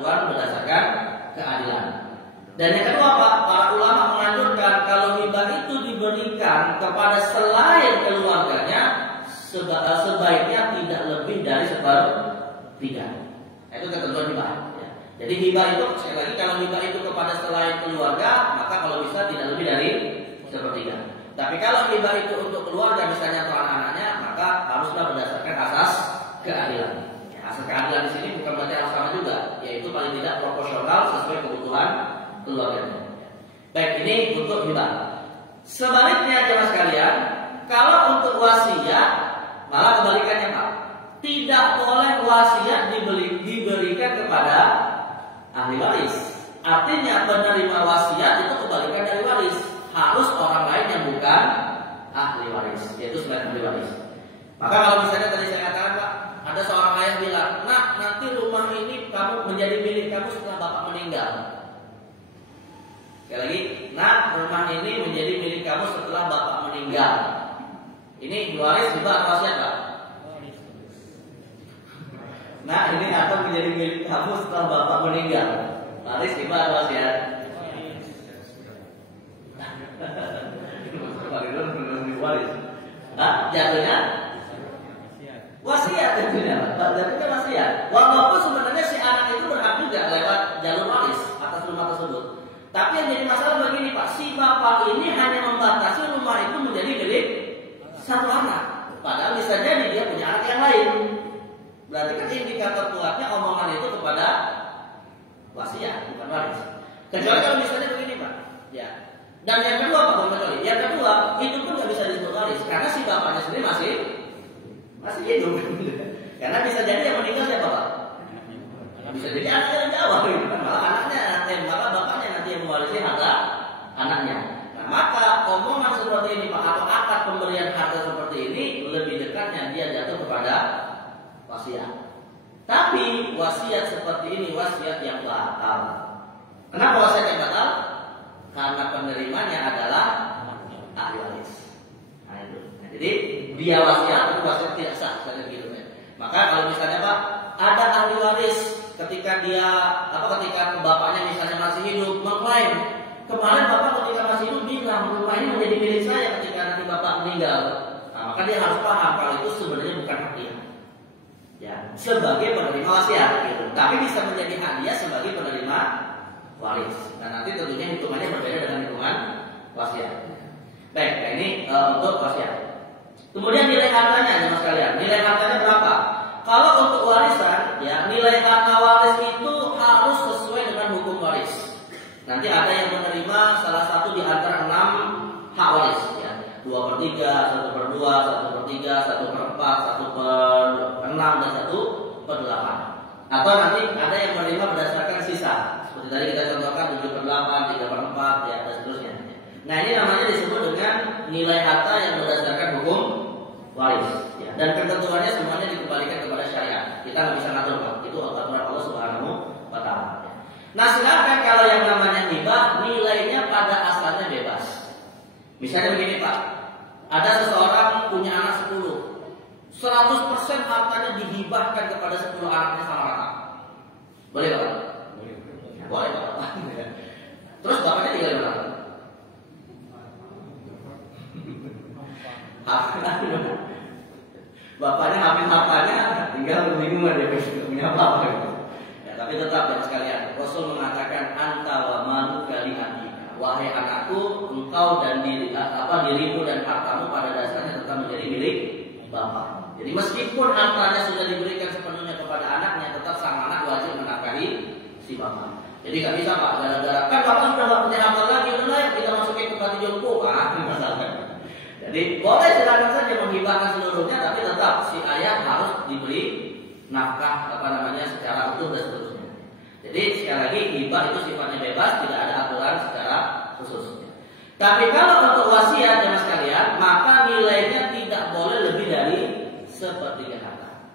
berdasarkan keadilan. Dan yang kedua, Pak, para ulama menganjurkan kalau hibah itu diberikan kepada selain keluarganya, sebaiknya tidak lebih dari 1/3. Itu ketentuan hibah. Ya. Jadi hibah itu sekali lagi kalau hibah itu kepada selain keluarga, maka kalau bisa tidak lebih dari 1/3. Tapi kalau hibah itu untuk keluarga misalnya atau anak-anaknya, maka haruslah berdasarkan asas keadilan. Ya, asas keadilan di sini bukan berarti harus sama juga, yaitu paling tidak proporsional sesuai kebutuhan keluarganya. Baik, ini untuk hibah. Sebaliknya jemaah sekalian, kalau untuk wasiat malah kebalikannya, Pak. Tidak boleh wasiat diberikan kepada ahli waris. Artinya penerima wasiat itu kebalikan dari waris. Harus orang lain yang bukan ahli waris, yaitu selain ahli waris. Maka kalau misalnya tadi saya katakan, Pak, ada seorang ayah bilang, "Nak, nanti rumah ini kamu menjadi milik kamu setelah bapak meninggal." Sekali lagi, "Nak, rumah ini menjadi milik kamu setelah bapak meninggal." Ini waris hibah atau wasiat, Pak? Nah, ini akan menjadi milik kamu setelah bapak meninggal. Waris hibah atau wasiat? Waris. Nah, jatuhnya wasiat tentunya. Jatuhnya wasiat. Walaupun sebenarnya si anak itu berhak juga lewat jalur waris atas rumah tersebut. Tapi yang jadi masalah begini, Pak, si bapak ini hanya membatasi rumah itu menjadi milik satu anak. Padahal bisa jadi dia punya anak yang lain. Berarti kan indikator kuatnya omongan itu kepada wasiat, bukan waris. Kecuali kalau misalnya begini, Pak. Ya. Dan yang kedua, Pak, yang kedua itu pun nggak bisa disebut waris karena si bapaknya sendiri masih hidup. Karena bisa jadi yang meninggal siapa, Pak? Bisa jadi anaknya yang jawab, malah anaknya, malah bapaknya nanti yang mewarisi harta anaknya. Nah, maka omongan seperti ini, Pak, atau akad pemberian harta seperti ini lebih dekatnya dia jatuh kepada wasiat. Tapi wasiat seperti ini wasiat yang batal. Kenapa wasiat yang batal? Karena penerimanya adalah ahli waris. Nah, itu. Nah, jadi dia wasiat itu wasiat tidak sah gitu ya. Maka kalau misalnya, Pak, ada ahli waris ketika ketika bapaknya misalnya masih hidup mengklaim, kemarin bapak ketika masih hidup bilang rumah ini menjadi milik saya ketika nanti bapak meninggal. Nah, maka dia harus paham kalau itu sebenarnya bukan hak dia. Ya, sebagai penerima wasiat gitu. Tapi bisa menjadi hadiah sebagai penerima waris. Dan nanti tentunya hitungannya berbeda dengan hitungan wasiat. Baik, nah ini untuk wasiat. Kemudian nilai hartanya, jemaah sekalian. Nilai hartanya berapa? Kalau untuk warisan, ya nilai harta waris itu harus sesuai dengan hukum waris. Nanti ada yang menerima salah satu di antara 6 hak waris, ya. 2/3, 1/2, 1/3, 1/4, 1/6 dan 1/8. Atau nanti ada yang menerima berdasarkan sisa. Seperti tadi kita contohkan 7/8, 3/4, ya dan seterusnya. Nah, ini namanya disebut dengan nilai harta yang berdasarkan hukum waris. Ya. Dan ketentuannya semuanya dikembalikan kepada syariat. Kita nggak bisa ngatur, Pak. Itu aturan Allah Subhanahu wa Ta'ala. Nah, sedangkan kalau yang namanya hibah, nilainya pada asalnya bebas. Misalnya begini, Pak. Ada seseorang punya anak 10. 100% hartanya dihibahkan kepada 10 anaknya sama rata. Boleh, Pak? Boleh, Pak. Terus bapaknya tinggal di mana? Bapaknya hamil hartanya, tinggal bingung dia punya apa. Ya, tapi tetap ya sekalian, Rasul mengatakan anta wa maluka li abika. Wahai anakku, engkau dan dirimu dan hartamu pada dasarnya tetap menjadi milik bapak. Jadi meskipun hartanya sudah diberikan sepenuhnya kepada anaknya, tetap sang anak wajib menafkahi si bapak. Jadi nggak bisa, Pak, gara-gara kan bapak sudah nggak punya harta lagi, udah kita masukin ke panti jompo, masalah. Jadi boleh silakan saja menghibahkan seluruhnya, tapi tetap si ayah harus diberi nafkah secara utuh dan seterusnya. Jadi sekali lagi hibah itu sifatnya bebas, tidak ada aturan secara khusus. Tapi kalau untuk wasiat jemaah sekalian, maka nilainya tidak boleh lebih dari 1/3 harta.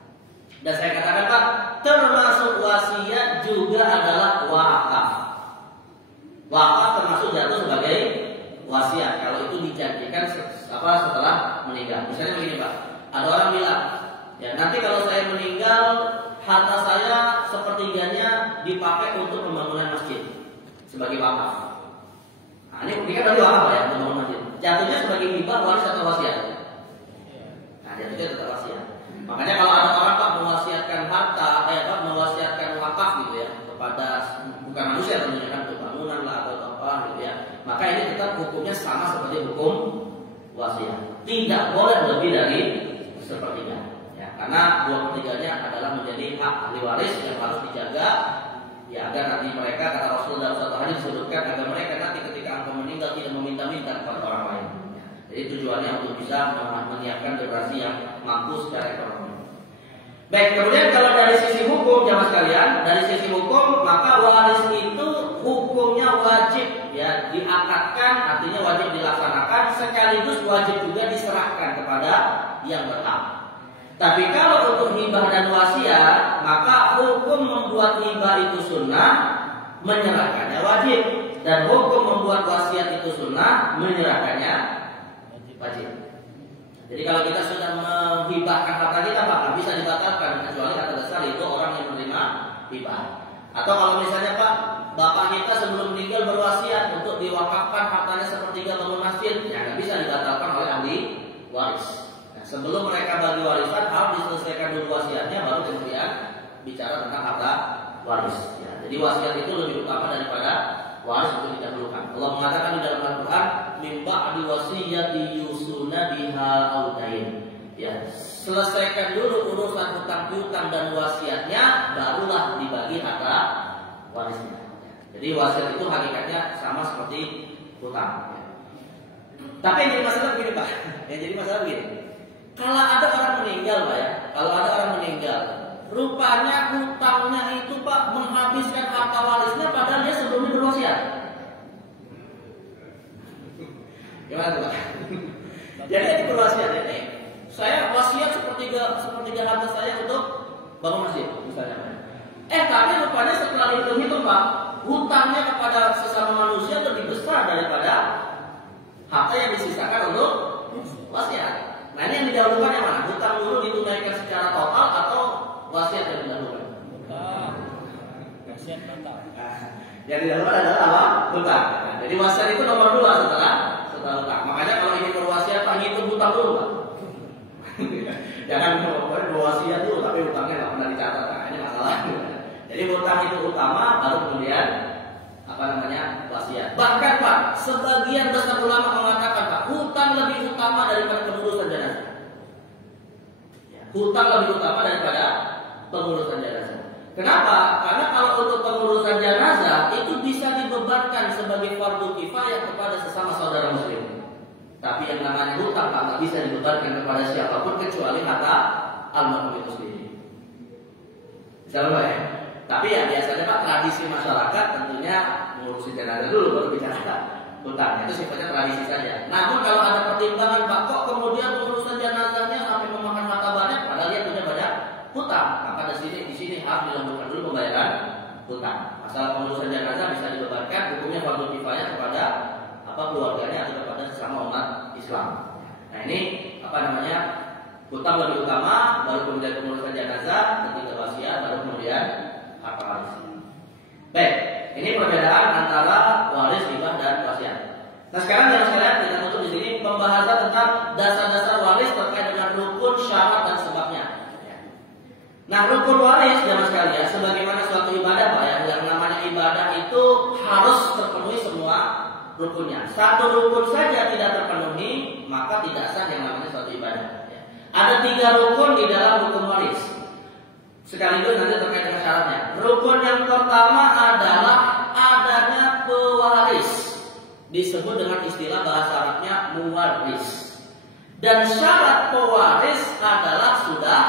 Dan saya katakan, Pak, termasuk wasiat juga adalah wakaf. Wakaf termasuk jatuh sebagai wasiat kalau itu dijanjikan setelah meninggal. Misalnya begini, Pak, ada orang bilang, ya nanti kalau saya meninggal harta saya sepertiganya dipakai dipakai untuk pembangunan masjid sebagai wakaf. Nah, ini kan tadi wakaf ya, pembangunan masjid. Jatuhnya sebagai hibah, waris atau wasiat? Nah, jatuhnya tetap wasiat. Makanya kalau ada orang Pak mewasiatkan harta, mewasiatkan wakaf gitu ya kepada bukan manusia tentunya kan, untuk bangunan lah atau apa gitu ya, maka ini tetap hukumnya sama seperti hukum wasiat. Tidak boleh lebih dari sepertiga. Ya, karena 2/3-nya adalah menjadi hak ahli waris yang harus dijaga. Ya, agar nanti mereka, kata Rasul dalam suatu hadis disebutkan, agar mereka nanti ketika engkau meninggal tidak meminta-minta kepada orang lain. Ya, jadi tujuannya untuk bisa menyiapkan generasi yang mampu secara ekonomi. Baik, kemudian kalau dari sisi hukum jamaah sekalian, dari sisi hukum maka waris itu hukumnya wajib ya diakadkan, artinya wajib dilaksanakan, sekaligus wajib juga diserahkan kepada yang berhak. Tapi kalau untuk hibah dan wasiat, maka hukum membuat hibah itu sunnah, menyerahkannya wajib, dan hukum membuat wasiat itu sunnah, menyerahkannya wajib. Jadi kalau kita sudah menghibahkan harta kita, Pak, bisa dibatalkan kecuali kata dasar itu orang yang menerima hibah. Atau kalau misalnya Pak, bapak kita sebelum meninggal berwasiat untuk diwakafkan hartanya sepertiga bangun masjid, ya nggak bisa dibatalkan oleh ahli waris. Sebelum mereka bagi warisan harus diselesaikan dulu wasiatnya, baru kemudian bicara tentang harta waris. Ya, jadi wasiat itu lebih utama daripada waris untuk didahulukan. Allah mengatakan di dalam Al-Quran, "Min ba'di wasiyati yusuna biha audain." Ya, selesaikan dulu urusan hutang piutang dan wasiatnya, barulah dibagi harta warisnya. Jadi wasiat itu hakikatnya sama seperti hutang. Tapi yang jadi masalah begini Pak, yang jadi masalah begini. Kalau ada orang meninggal Pak ya, kalau ada orang meninggal, rupanya hutangnya itu Pak menghabiskan harta warisnya padahal dia sebelumnya berwasiat. Gimana Pak? Jadi dia berwasiat ini, saya wasiat sepertiga harta saya untuk bangun masjid misalnya. Tapi rupanya setelah dihitung Pak, hutangnya kepada sesama manusia lebih besar daripada harta yang disisakan untuk wasiat. Nah ini yang didahulukan yang mana? Hutang dulu ditunaikan secara total atau wasiat yang didahulukan? Wasiat total. Yang didahulukan adalah apa? Hutang. Nah, jadi wasiat itu nomor 2 setelah hutang. Makanya kalau ingin berwasiat, hitung hutang dulu Pak. Jangan berwasiat dulu tapi hutangnya nggak pernah dicatat. Nah ini masalah. Jadi hutang itu utama, baru kemudian wasiat. Bahkan Pak, sebagian besar ulama mengatakan Pak, hutang lebih utama daripada pengurusan jenazah. Hutang lebih utama daripada pengurusan jenazah. Kenapa? Karena kalau untuk pengurusan jenazah itu bisa dibebankan sebagai fardu kifayah kepada sesama saudara muslim. Tapi yang namanya hutang Pak, nggak bisa dibebankan kepada siapapun kecuali harta almarhum itu sendiri. Bisa Pak ya? Tapi ya biasanya Pak, tradisi masyarakat tentunya mengurusi jenazah dulu baru bicara hutang. Itu sifatnya tradisi saja. Namun kalau ada pertimbangan Pak, kok kemudian pengurusan jenazahnya sampai memakan harta banyak, padahal dia punya banyak hutang, maka di sini harus dilakukan dulu pembayaran hutang. Masalah pengurusan jenazah bisa dibebankan, hukumnya fardu kifayah kepada keluarganya atau kepada sesama umat Islam. Nah ini hutang lebih utama, baru kemudian pengurusan jenazah, ketiga wasiat, baru kemudian harta waris. Baik, ini perbedaan antara waris, hibah dan wasiat. Nah sekarang yang sekalian kita tutup di sini pembahasan tentang dasar-dasar waris terkait dengan rukun, syarat dan sebabnya. Nah rukun waris jamaah sekalian, sebagaimana suatu ibadah Pak ya, yang namanya ibadah itu harus terpenuhi semua rukunnya. Satu rukun saja tidak terpenuhi, maka tidak sah yang namanya suatu ibadah. Ada 3 rukun di dalam rukun waris. Sekaligus nanti terkait dengan syaratnya. Rukun yang pertama adalah adanya pewaris, disebut dengan istilah bahasa Arabnya muwaris. Dan syarat pewaris adalah sudah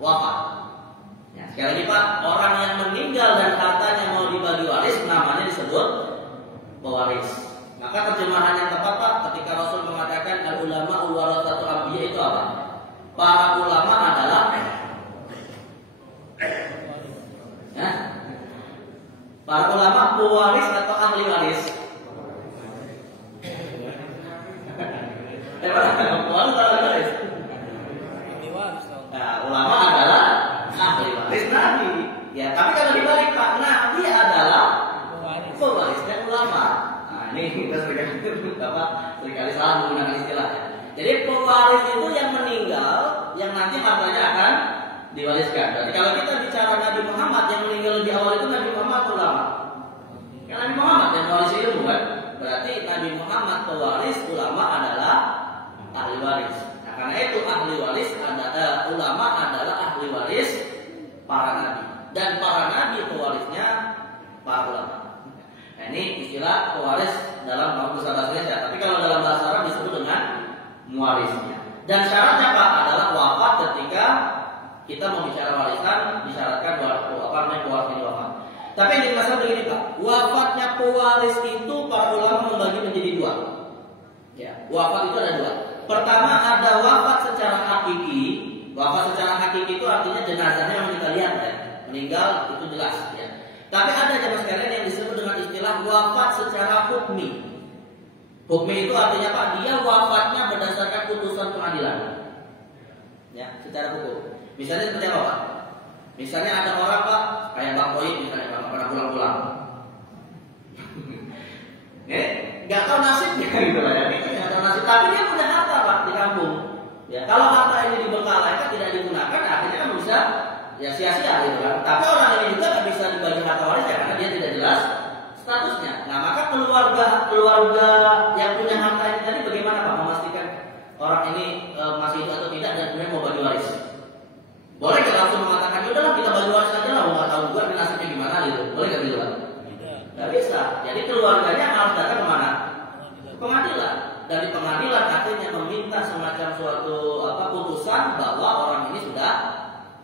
wafat. Ya, sekali lagi Pak, orang yang meninggal dan hartanya mau dibagi waris namanya disebut pewaris. Maka terjemahan yang tepat Pak, ketika Rasul mengatakan al ulama warasatul anbiya itu apa? Para ulama adalah para ulama pewaris atau ahli waris? Pewaris atau ahli waris? Nah, ulama adalah ahli waris Nabi. Ya, tapi kalau dibalik Pak, Nabi Bapak seringkali salah menggunakan istilahnya. Jadi pewaris itu yang meninggal, yang nanti hartanya akan diwariskan. Berarti kalau kita bicara Nabi Muhammad yang meninggal lebih awal itu Nabi Muhammad ulama. Karena Nabi Muhammad yang mewarisi ilmu kan. Berarti Nabi Muhammad pewaris, ulama adalah ahli waris. Nah, karena itu ahli waris ulama adalah ahli waris para nabi. Dan para nabi pewarisnya para ulama. Nah, ini istilah pewaris dalam bahasa Indonesia. Tapi kalau dalam bahasa Arab disebut dengan muwarisnya. Dan syaratnya Pak adalah wafat ketika kita mau bicara warisan, disyaratkan pewaris ini wafat. Tapi yang dimaksud begini Pak, wafatnya pewaris itu para ulama membagi menjadi dua. Ya, wafat itu ada dua. Pertama ada wafat secara hakiki. Wafat secara hakiki itu artinya jenazahnya yang kita lihat ya, meninggal itu jelas ya. Tapi ada jemaah sekalian yang disebut dengan istilah wafat secara hukmi. Hukmi itu artinya Pak, dia wafatnya berdasarkan putusan pengadilan. Ya, secara hukum. Misalnya seperti apa Pak? Misalnya ada orang Pak, kayak Bang Boy misalnya Pak, pernah pulang-pulang. Nggak tahu nasibnya gitu lah ya. Nggak tahu nasib, tapi dia punya harta Pak di kampung. Ya, kalau harta ini dibengkalaikan tidak digunakan, akhirnya kan bisa ya sia-sia gitu kan. Tapi orang ini juga nggak bisa dibagi harta waris ya, karena dia tidak jelas statusnya. Nah maka keluarga yang punya harta ini tadi bagaimana Pak memastikan orang ini masih hidup atau tidak dan kemudian mau bagi waris? Boleh nggak langsung mengatakan ya udahlah kita bagi waris aja lah, nggak tahu juga nasibnya gimana gitu? Boleh nggak gitu Pak? Nggak bisa. Jadi keluarganya harus datang kemana? Ke pengadilan. Dan di pengadilan akhirnya meminta semacam suatu putusan bahwa orang ini sudah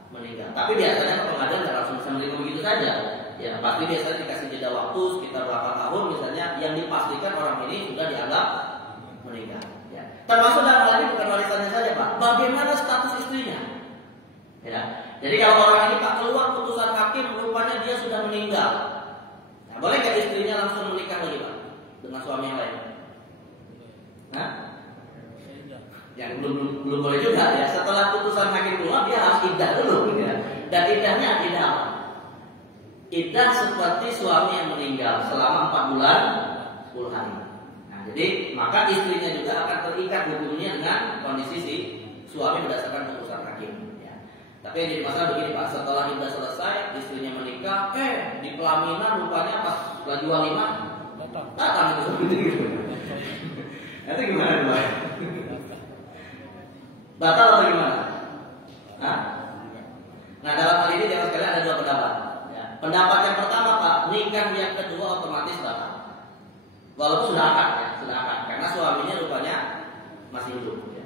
meninggal. Tapi biasanya ke pengadilan nggak langsung bisa menerima begitu saja. Ya pasti biasanya dikasih jeda waktu sekitar berapa tahun misalnya yang dipastikan orang ini sudah dianggap meninggal. Ya. Termasuk dalam hal ini bukan warisannya saja Pak. Bagaimana status istrinya? Ya. Jadi kalau orang ini Pak keluar putusan hakim rupanya dia sudah meninggal. Nah, boleh nggak istrinya langsung menikah lagi Pak dengan suami yang lain? Nah, yang belum boleh juga ya. Setelah putusan hakim keluar dia harus iddah dulu ya. Dan iddahnya iddah apa? Iddah seperti suami yang meninggal selama 4 bulan 10 hari. Nah, jadi maka istrinya juga akan terikat hukumnya dengan kondisi si suami berdasarkan putusan hakim. Ya. Tapi yang jadi masalah begini Pak, setelah iddah selesai istrinya menikah, di pelaminan rupanya pas lagi walimah datang itu. Itu gimana Pak? Batal atau gimana? Nah, dalam hal ini jangan sekalian ada dua pendapat. Pendapat yang pertama Pak, nikah yang kedua otomatis batal. Walaupun sudah akad ya, sudah akad karena suaminya rupanya masih hidup. Ya.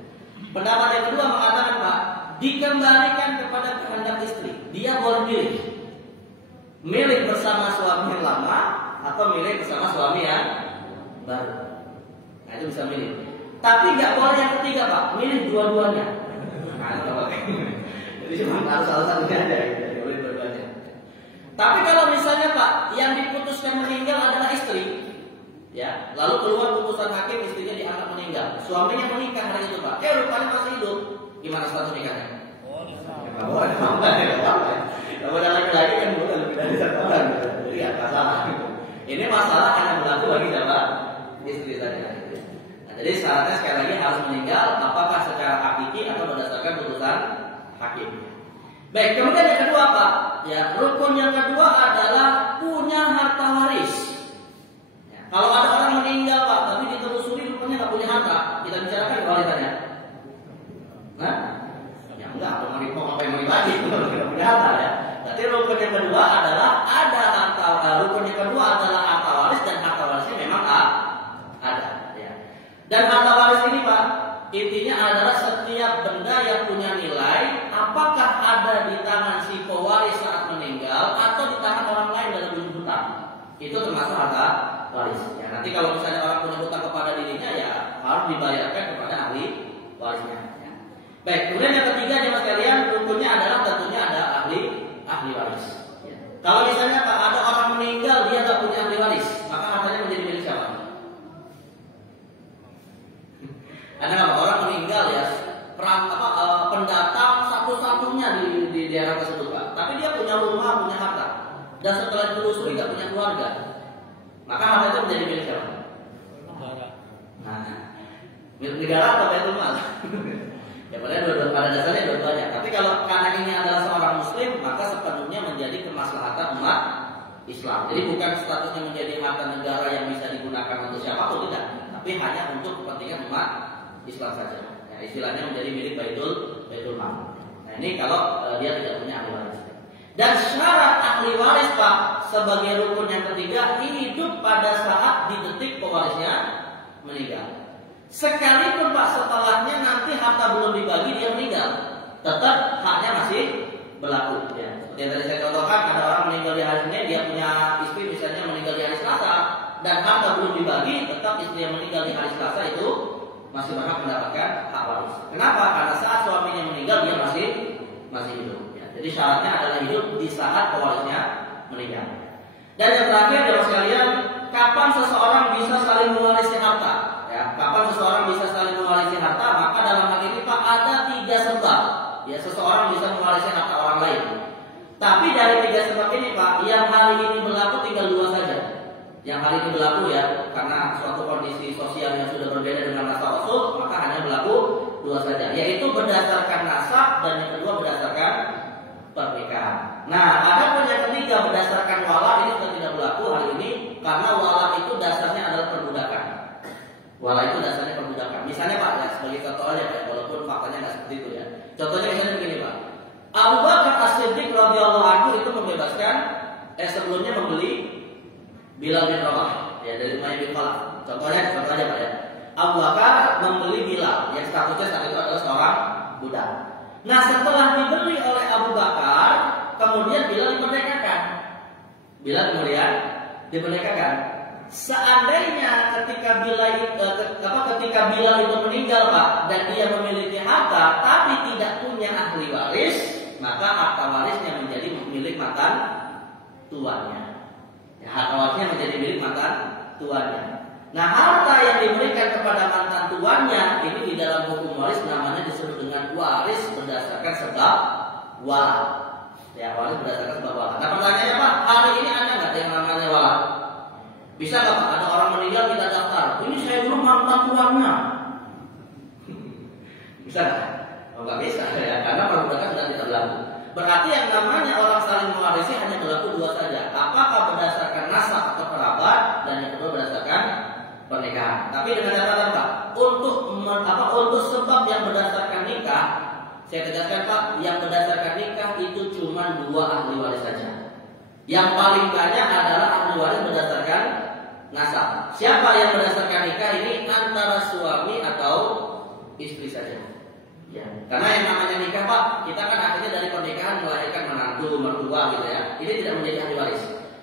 Pendapat yang kedua mengatakan Pak, dikembalikan kepada kehendak istri. Dia boleh milih bersama suami yang lama atau milih bersama suami yang baru. Nah itu bisa milih. Tapi nggak boleh yang ketiga Pak, milih dua-duanya. Nah, jadi cuma harus salah satunya aja. Tapi kalau misalnya Pak, yang diputuskan meninggal adalah istri, ya, lalu keluar putusan hakim istrinya dianggap meninggal, suaminya menikah hari itu Pak, rupanya masih hidup, gimana status nikahnya? Boleh, kalau ada laki-laki kan boleh lebih dari satu orang, jadi nggak masalah. Ini masalah hanya berlaku bagi siapa? Istri saja. Nah, jadi syaratnya sekali lagi harus meninggal, apakah secara hakiki atau berdasarkan putusan hakim. Baik, kemudian yang kedua Pak, ya rukun yang kedua adalah punya harta waris. Ya, kalau ada orang meninggal Pak, tapi ditelusuri rupanya nggak punya harta, kita bicarakan warisannya. Nah, ya enggak, mau ngapain lagi, nggak punya harta ya. Berarti rukun yang kedua adalah ada harta. Rukun yang kedua adalah harta waris dan harta warisnya memang ada. Ya. Dan harta waris ini Pak, intinya adalah setiap benda yang punya nilai, apakah ada di tangan si pewaris saat meninggal atau di tangan orang lain dalam bentuk hutang. Itu termasuk harta waris. Ya, nanti kalau misalnya orang punya hutang kepada dirinya, ya harus dibayarkan kepada ahli warisnya. Ya. Baik, kemudian yang ketiga jemaah sekalian, rukunnya adalah tentunya ada ahli waris. Ya. Kalau misalnya Pak, ada orang meninggal dia nggak punya ahli waris, maka hartanya menjadi milik siapa? Ada nggak orang meninggal ya, pendatang satu-satunya di daerah tersebut Pak. Tapi dia punya rumah, punya harta, dan setelah ditelusuri nggak punya keluarga, maka harta itu menjadi milik siapa? Nah, milik negara atau baitul mal? Ya pada dasarnya dua-duanya. Tapi kalau anak ini adalah seorang muslim, maka sepenuhnya menjadi kemaslahatan umat Islam. Jadi bukan statusnya menjadi harta negara yang bisa digunakan untuk siapapun, tidak. Tapi hanya untuk kepentingan umat Islam saja. Ya, istilahnya menjadi milik baitul mal. Nah ini kalau dia tidak punya ahli waris. Dan syarat ahli waris Pak sebagai rukun yang ketiga, hidup pada saat di detik pewarisnya meninggal. Sekalipun Pak setelahnya nanti harta belum dibagi dia meninggal, tetap haknya masih berlaku. Ya. Seperti yang tadi saya contohkan, ada orang meninggal di hari Senin, dia punya istri misalnya meninggal di hari Selasa, dan harta belum dibagi, tetap istri yang meninggal di hari Selasa itu masih berhak mendapatkan hak waris. Kenapa? Karena saat suaminya meninggal dia masih hidup. Ya. Jadi syaratnya adalah hidup di saat pewarisnya meninggal. Dan yang terakhir jemaah sekalian, kapan seseorang bisa saling mewarisi harta? Ya, kapan seseorang bisa saling mewarisi harta? Maka dalam hal ini Pak ada 3 sebab. Ya, seseorang bisa mewarisi harta orang lain. Tapi dari 3 sebab ini Pak, yang hari ini berlaku tinggal 2 saja. Yang hari ini berlaku ya, karena suatu kondisi sosial yang sudah berbeda dengan masa Rasul, maka hanya berlaku 2 saja, yaitu berdasarkan nasab dan yang kedua berdasarkan pernikahan. Nah, ada pun yang ketiga berdasarkan wala, ini sudah tidak berlaku hari ini karena wala itu dasarnya adalah perbudakan. Wala itu dasarnya perbudakan. Misalnya Pak, ya, sebagai contoh aja ya, walaupun faktanya nggak seperti itu ya. Contohnya misalnya begini Pak, Abu Bakar As-Siddiq radhiyallahu anhu itu membebaskan, sebelumnya membeli Bilal bin Rabah, ya dari Umayyah bin Khalaf. Contoh aja Pak ya. Abu Bakar membeli Bilal yang statusnya saat itu adalah seorang budak. Nah setelah dibeli oleh Abu Bakar, kemudian Bilal dimerdekakan. Bilal kemudian dimerdekakan. Seandainya ketika Bilal itu meninggal Pak, dan dia memiliki harta tapi tidak punya ahli waris, maka harta warisnya menjadi milik mantan tuannya. Ya, harta warisnya menjadi milik mantan tuannya. Nah harta yang diberikan kepada mantan tuannya ini di dalam hukum waris namanya disebut dengan waris berdasarkan sebab wala. Ya, waris berdasarkan sebab wala. Nah pertanyaannya Pak, hari ini ada nggak yang namanya wala? Bisa nggak Pak? Ada orang meninggal kita daftar. Ini saya dulu mantan tuannya. Bisa nggak? Oh nggak bisa ya, karena perbudakan sudah tidak berlaku. Berarti yang namanya orang saling mewarisi hanya berlaku 2 saja. Apakah berdasarkan nasab atau kerabat, dan yang kedua berdasarkan pernikahan. Tapi dengan catatan Pak, untuk sebab yang berdasarkan nikah, saya tegaskan Pak, yang berdasarkan nikah itu cuma 2 ahli waris saja. Yang paling banyak adalah ahli waris berdasarkan nasab. Siapa yang berdasarkan nikah ini? Antara suami atau istri saja. Ya, karena yang namanya nikah Pak, kita kan akhirnya dari pernikahan melahirkan menantu, mertua gitu ya. Ini tidak menjadi ahli waris.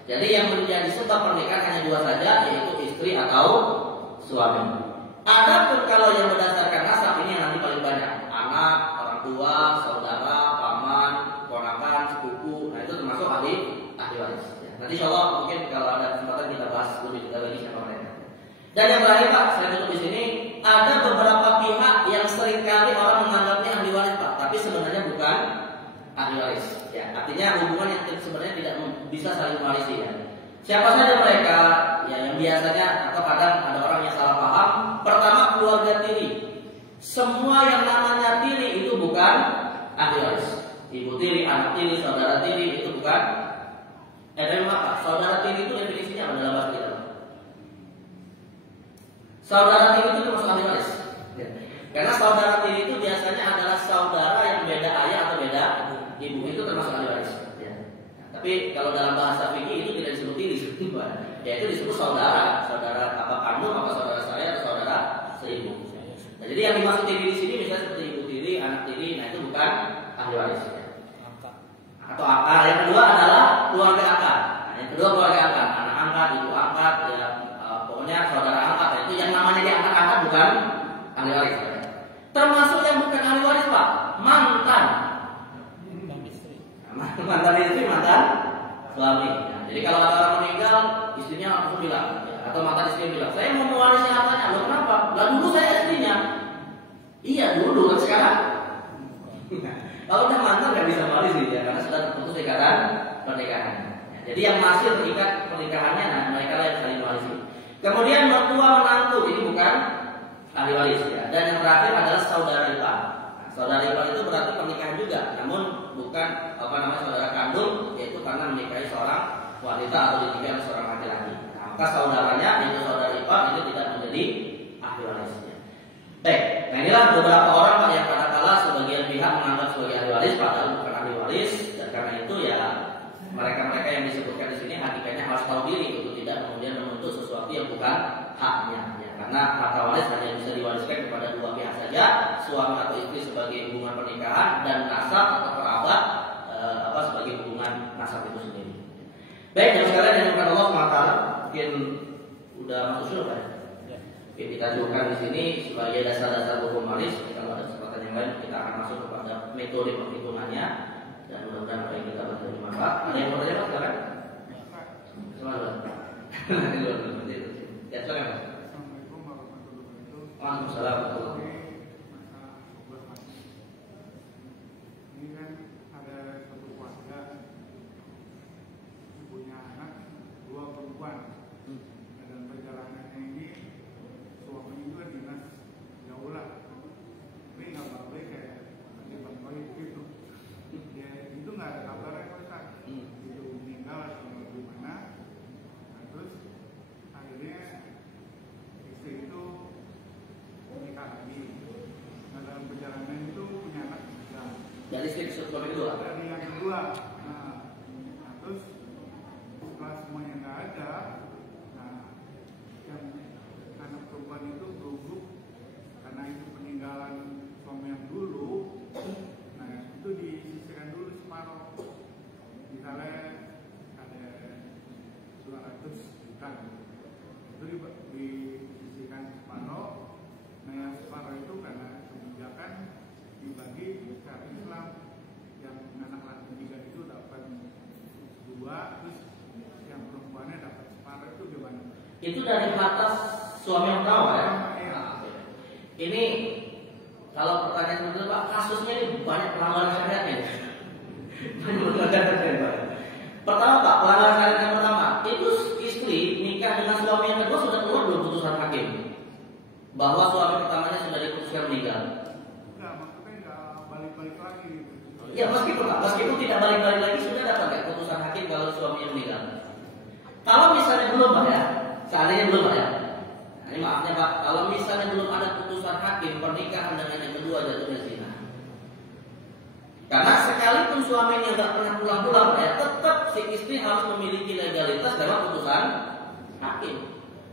Jadi yang menjadi sebab pernikahan hanya 2 saja, yaitu istri atau suami. Adapun kalau yang berdasarkan nasab ini yang nanti paling banyak, anak, orang tua, saudara, paman, ponakan, sepupu, nah itu termasuk ahli waris. Ya, nanti insya Allah mungkin kalau ada kesempatan kita bahas lebih detail lagi siapa mereka. Dan yang terakhir Pak, saya tutup di sini. Ada beberapa pihak yang seringkali orang menganggapnya ahli waris Pak, tapi sebenarnya bukan ahli waris. Ya, artinya hubungan yang sebenarnya tidak bisa saling mewarisi ya. Siapa saja mereka? Ya, yang biasanya atau kadang ada orang yang salah paham. Pertama, keluarga tiri. Semua yang namanya tiri itu bukan ahli waris. Ibu tiri, anak tiri, saudara tiri itu bukan. Tapi apa? Saudara tiri itu definisinya apa dalam bahasa kita? Saudara tiri itu termasuk ahli waris. Ya. Karena saudara tiri itu biasanya adalah saudara yang beda ayah atau beda ibu, itu termasuk ahli waris. Ya. Nah, tapi kalau dalam bahasa fikih itu tidak disebut tiri, ya itu disebut saudara, apa kandung, apa saudara saya, atau saudara seibu. Nah, jadi yang dimaksud tiri di sini misalnya seperti ibu tiri, anak tiri, nah itu bukan ahli waris. Ya. Atau akar. Yang kedua adalah keluarga akar. Nah, yang kedua keluarga akar, anak angkat, ibu angkat, ya. Pokoknya saudara angkat itu yang namanya diangkat-angkat bukan ahli waris. Termasuk yang bukan ahli waris Pak, mantan istri, mantan suami. Nah, jadi kalau ada orang meninggal, istrinya langsung bilang, ya, atau mantan istri bilang, saya mau mewarisi hartanya. Loh kenapa? Lah dulu saya istrinya. Iya dulu, kan sekarang. Kalau udah mantan nggak bisa mewarisi ya, karena sudah terputus ikatan pernikahan. Ya, jadi yang masih terikat pernikahannya, nah mereka lah yang saling mewarisi. Kemudian mertua menantu, ini bukan ahli waris ya. Dan yang terakhir adalah saudara ipar. Nah, saudara ipar itu berarti pernikahan juga, namun bukan saudara kandung, yaitu karena menikahi seorang wanita atau dinikahi seorang laki-laki. Nah, maka saudaranya yaitu saudara ipar itu tidak menjadi ahli warisnya. Baik, nah inilah beberapa orang Pak yang kadang-kala sebagian pihak menganggap sebagai ahli waris padahal bukan ahli waris, dan karena itu ya mereka-mereka yang disebutkan di sini hakikatnya harus tahu diri untuk tidak kemudian menuntut sesuatu yang bukan haknya. Ya, karena harta waris hanya bisa diwariskan kepada dua pihak saja, suami atau istri sebagai hubungan pernikahan dan nasab atau kerabat sebagai hubungan nasab itu sendiri. Baik, yang sekalian yang bukan Allah SWT mungkin udah masuk surga ya. Oke, kita ajukan di sini sebagai dasar-dasar hukum waris. Kalau ada kesempatan yang lain kita akan masuk kepada metode penghitungannya. Dan mudah-mudahan apa yang kita bahas bermanfaat. Ada yang mau tanya Pak? Silakan. Selamat. Ya, silakan Pak. Assalamualaikum warahmatullahi wabarakatuh. Waalaikumsalam. Ini kan ada satu keluarga punya anak 2 perempuan. Dan perjalanannya ini suami itu dinas jauh lah. Tapi nggak apa-apa kayak di Bangkok gitu. Ya itu nggak ada kabarnya Pak. Itu meninggal atau gimana. Nah, terus akhirnya istri itu menikah lagi. Nah, dalam perjalanan itu punya anak juga. Dari istri suami kedua. Dari yang kedua. Nah, terus setelah semuanya nggak ada, nah yang anak perempuan itu gugup karena itu peninggalan suami yang dulu. Nah itu disisihkan dulu separuh. Misalnya ada 200 juta, itu disisihkan separuh. Nah yang separuh itu karena kebijakan dibagi secara Islam, yang anak laki 3 itu dapat 2, terus yang perempuannya dapat separuh. Itu gimana? Itu dari atas suami yang tahu ya. Nah, ini kalau pertanyaan seperti itu Pak, kasusnya ini banyak pelanggaran syariatnya. Pertama Pak, pelanggaran syariat yang pertama itu istri nikah dengan suami yang kedua sudah keluar belum putusan hakim bahwa suami pertamanya sudah diputuskan meninggal. Enggak, maksudnya enggak balik-balik lagi gitu. Ya meskipun Pak, meskipun tidak balik-balik lagi sudah dapat nggak putusan hakim kalau suaminya meninggal. Kalau misalnya belum Pak ya, seandainya belum Pak ya. Nah, ini maafnya Pak, kalau misalnya belum ada putusan hakim pernikahan dengan yang kedua jatuhnya zina. Karena sekalipun suaminya nggak pernah pulang-pulang ya, tetap si istri harus memiliki legalitas dalam putusan hakim.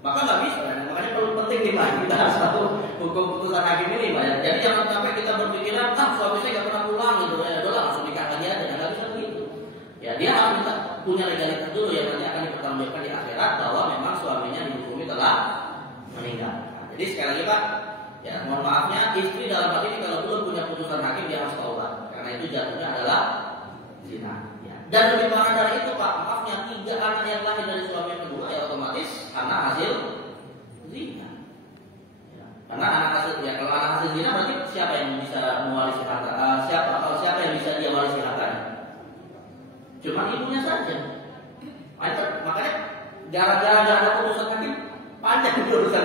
Maka nggak bisa, ya. Makanya perlu penting nih Pak, kita harus tahu hukum putusan hakim ini Pak ya. Jadi jangan sampai kita berpikiran, suami saya nggak pernah pulang gitu ya, udah langsung nikah lagi aja, nggak bisa begitu. Ya dia harus punya legalitas dulu yang nanti akan dipertanggungjawabkan di akhirat bahwa memang suaminya dihukumi telah meninggal. Nah, jadi sekali lagi Pak, ya mohon maafnya istri dalam hal ini kalau belum punya putusan hakim dia harus taubat karena itu jatuhnya adalah zina. Ya. Dan lebih parah dari itu Pak, maafnya 3 anak yang lahir dari suami yang kedua ya otomatis anak hasil zina. Ya. Karena anak hasil ya kalau anak hasil zina berarti siapa yang bisa mewarisi harta? Siapa yang bisa dia warisi hartanya? Cuma ibunya saja. Makanya gara-gara nggak ada putusan hakim panjang urusan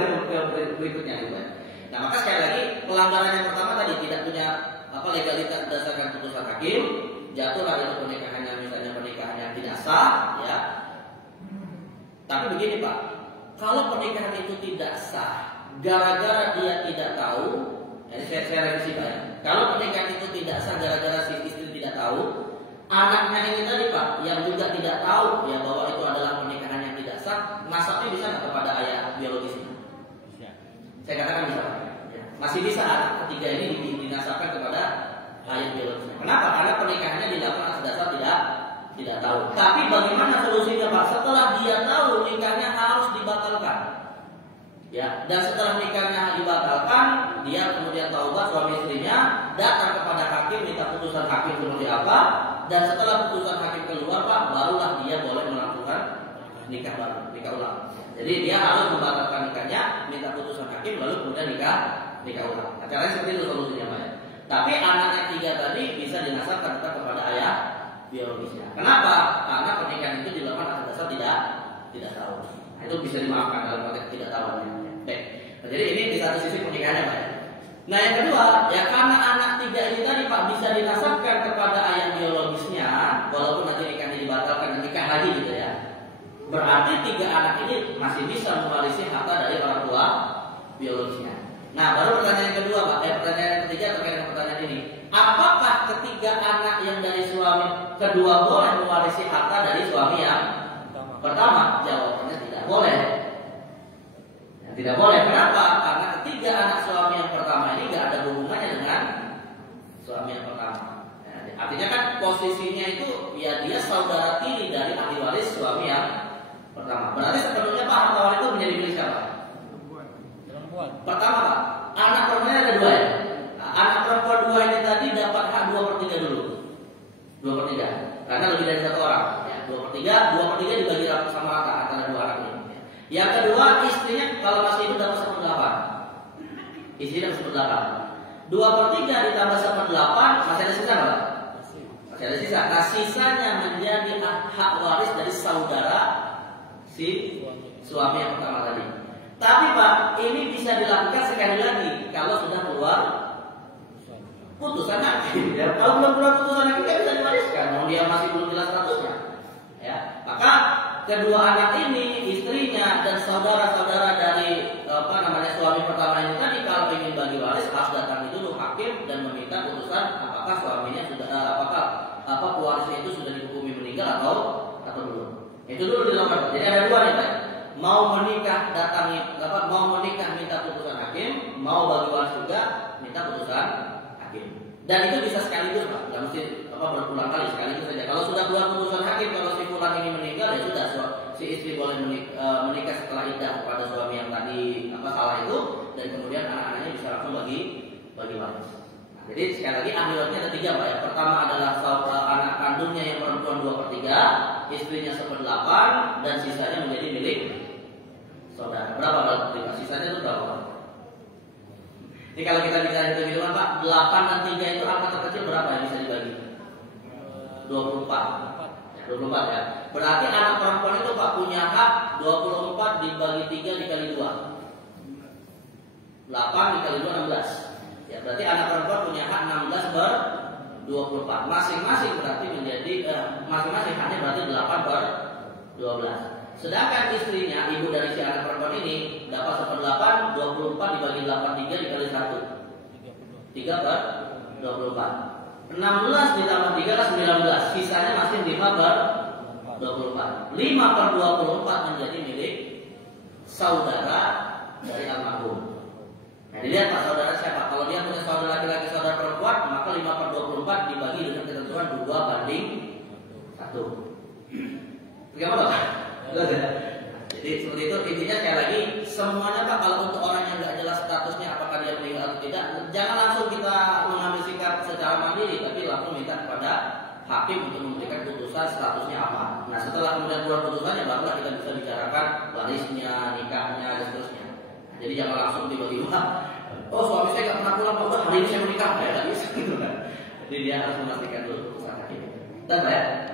berikutnya gitu. Nah maka sekali lagi pelanggaran yang pertama tadi tidak punya legalitas berdasarkan putusan hakim, jatuhlah itu pernikahannya misalnya pernikahan yang tidak sah, ya. Tapi begini Pak, kalau pernikahan itu tidak sah gara-gara dia tidak tahu, ini saya revisi Pak ya. Kalau pernikahan itu tidak sah gara-gara si istri tidak tahu, anaknya ini tadi Pak yang juga tidak tahu ya bahwa itu adalah pernikahan yang tidak sah, nasabnya bisa nggak kepada ayah biologisnya? Saya katakan bisa. Ya. Masih bisa anak ketiga ini dinasabkan kepada ayah biologisnya. Kenapa? Karena pernikahannya dilakukan atas dasar tidak tahu. Tapi bagaimana solusinya Pak? Setelah dia tahu nikahnya harus dibatalkan. Ya, dan setelah nikahnya dibatalkan, dia kemudian taubat suami istrinya datang kepada hakim minta putusan hakim seperti apa, dan setelah putusan hakim keluar Pak, barulah dia boleh melakukan nikah baru, nikah ulang. Jadi dia harus membatalkan nikahnya, minta putusan hakim, lalu kemudian nikah ulang. Nah, caranya seperti itu solusinya Pak ya. Tapi anak yang 3 tadi bisa dinasabkan tetap kepada ayah biologisnya. Kenapa? Karena pernikahan itu dilakukan atas dasar tidak tahu. Nah, itu bisa dimaafkan dalam konteks tidak tahunya. Baik. Jadi ini di satu sisi pernikahannya Pak. Nah yang kedua, ya karena anak tiga ini tadi Pak bisa dinasabkan kepada ayah biologisnya, walaupun nanti nikahnya dibatalkan dan nikah lagi gitu ya. Berarti tiga anak ini masih bisa mewarisi harta dari orang tua biologisnya. Nah baru pertanyaan yang kedua Pak, pertanyaan yang ketiga terkait dengan pertanyaan ini. Apakah ketiga anak yang dari suami kedua boleh mewarisi harta dari suami yang pertama? Jawabannya tidak boleh. Ya, tidak boleh. Kenapa? Karena ketiga anak suami yang pertama ini nggak ada hubungannya dengan suami yang pertama. Ya, artinya kan posisinya itu ya dia saudara tiri dari ahli waris suami yang pertama. Berarti sepenuhnya Pak harta waris itu menjadi milik siapa? Pertama Pak, anak perempuannya ada dua ya. Anak perempuan dua ini tadi dapat hak 2/3 dulu. 2/3 karena lebih dari satu orang ya, 2/3 dibagi sama rata antara dua anak ini ya. Yang kedua istrinya kalau masih hidup dapat 1/8. Istri dapat 1/8. 2/3 ditambah 1/8 masih ada sisa Pak? Masih ada sisa. Nah sisanya menjadi hak waris dari saudara si suami yang pertama tadi. Tapi Pak, ini bisa dilakukan sekali lagi kalau sudah keluar putusan hakim. Ya, kalau belum keluar putusan hakim tidak bisa diwariskan. Kalau dia masih belum jelas statusnya, ya maka kedua anak ini, istrinya dan saudara-saudara dari suami pertama ini tadi kalau ingin bagi waris harus datangi dulu hakim dan meminta putusan apakah suaminya sudah apakah pewarisnya itu sudah dihukumi meninggal atau belum. Itu dulu dilakukan. Jadi ada dua nih Pak. Mau menikah mau menikah minta putusan hakim, mau bagi waris juga minta putusan hakim. Dan itu bisa sekaligus Pak, nggak mesti berulang kali, sekaligus saja. Kalau sudah keluar putusan hakim, kalau si fulan ini meninggal ya sudah si istri boleh menikah setelah iddah kepada suami yang tadi salah itu, dan kemudian anak-anaknya bisa langsung bagi waris. Nah, jadi sekali lagi ahli warisnya ada 3 Pak ya. Pertama adalah anak kandungnya yang perempuan 2/3, istrinya 1/8 dan sisanya menjadi milik saudara. Berapa Pak? Sisanya itu berapa? Ini kalau kita bicara hitung-hitungan Pak, 8 dan 3 itu angka terkecil berapa yang bisa dibagi? 24. Ya, 24 ya. Berarti anak perempuan itu Pak punya hak 24 dibagi 3 dikali 2. 8 dikali 2 16. Ya, berarti anak perempuan punya hak 16/24. Masing-masing berarti menjadi masing-masing haknya berarti 8/12. Sedangkan istrinya, ibu dari si anak perempuan ini dapat 1/8, 24 dibagi 83 dikali 1 3/24. 16 ditambah 3 kan 19. Sisanya masih 5/24. 5/24 menjadi milik saudara dari almarhum. Nah dilihat Pak saudara siapa. Kalau dia punya saudara laki-laki saudara perempuan, maka 5/24 dibagi dengan ketentuan 2/1. Bagaimana Pak? Jadi seperti itu intinya sekali lagi semuanya Pak kalau untuk orang yang nggak jelas statusnya apakah dia meninggal atau tidak, jangan langsung kita mengambil sikap secara mandiri, tapi langsung minta kepada hakim untuk memberikan putusan statusnya apa. Nah setelah kemudian keluar putusannya barulah kita bisa bicarakan warisnya, nikahnya dan seterusnya. Nah, jadi jangan langsung tiba-tiba suami saya nggak pernah pulang Pak, udah hari ini saya menikah ya nggak bisa gitu kan. Jadi dia harus memastikan dulu putusan hakim. Dan saya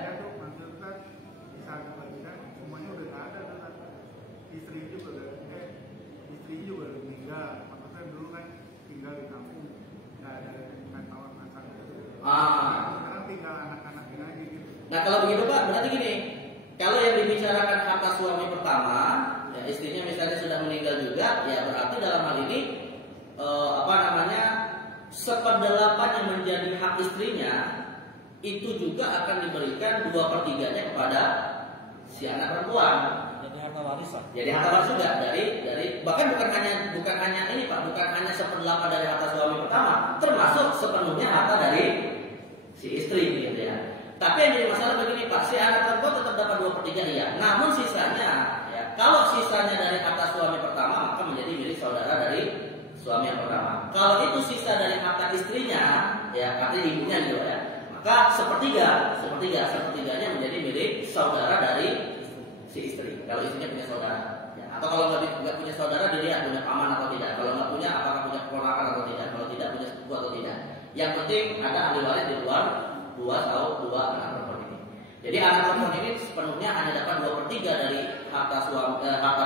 istri juga meninggal, maksudnya dulu kan tinggal di kampung, nggak ada pengetahuan masalah. Sekarang tinggal anak-anaknya aja gitu. Nah kalau begitu Pak, berarti gini, kalau yang dibicarakan harta suami pertama, ya istrinya misalnya sudah meninggal juga, ya berarti dalam hal ini 1/8 yang menjadi hak istrinya itu juga akan diberikan 2/3-nya kepada si anak perempuan. Jadi harta waris juga dari bahkan bukan hanya ini Pak, bukan hanya 1/8 dari harta suami pertama, termasuk sepenuhnya harta dari si istri gitu ya. Tapi yang jadi masalah begini Pak, si anak perempuan tetap dapat 2/3 iya. Namun sisanya ya, kalau sisanya dari harta suami pertama maka menjadi milik saudara dari suami yang pertama. Kalau itu sisa dari harta istrinya ya, artinya ibunya gitu ya, maka sepertiganya menjadi milik saudara dari si istri. Kalau istrinya punya saudara, ya. Atau kalau nggak punya saudara dilihat punya paman atau tidak. Kalau nggak punya, apakah punya keponakan atau tidak. Kalau tidak punya sepupu atau tidak. Yang penting ada ahli waris di luar dua anak perempuan ini. Jadi anak perempuan ini sepenuhnya hanya dapat 2/3 dari harta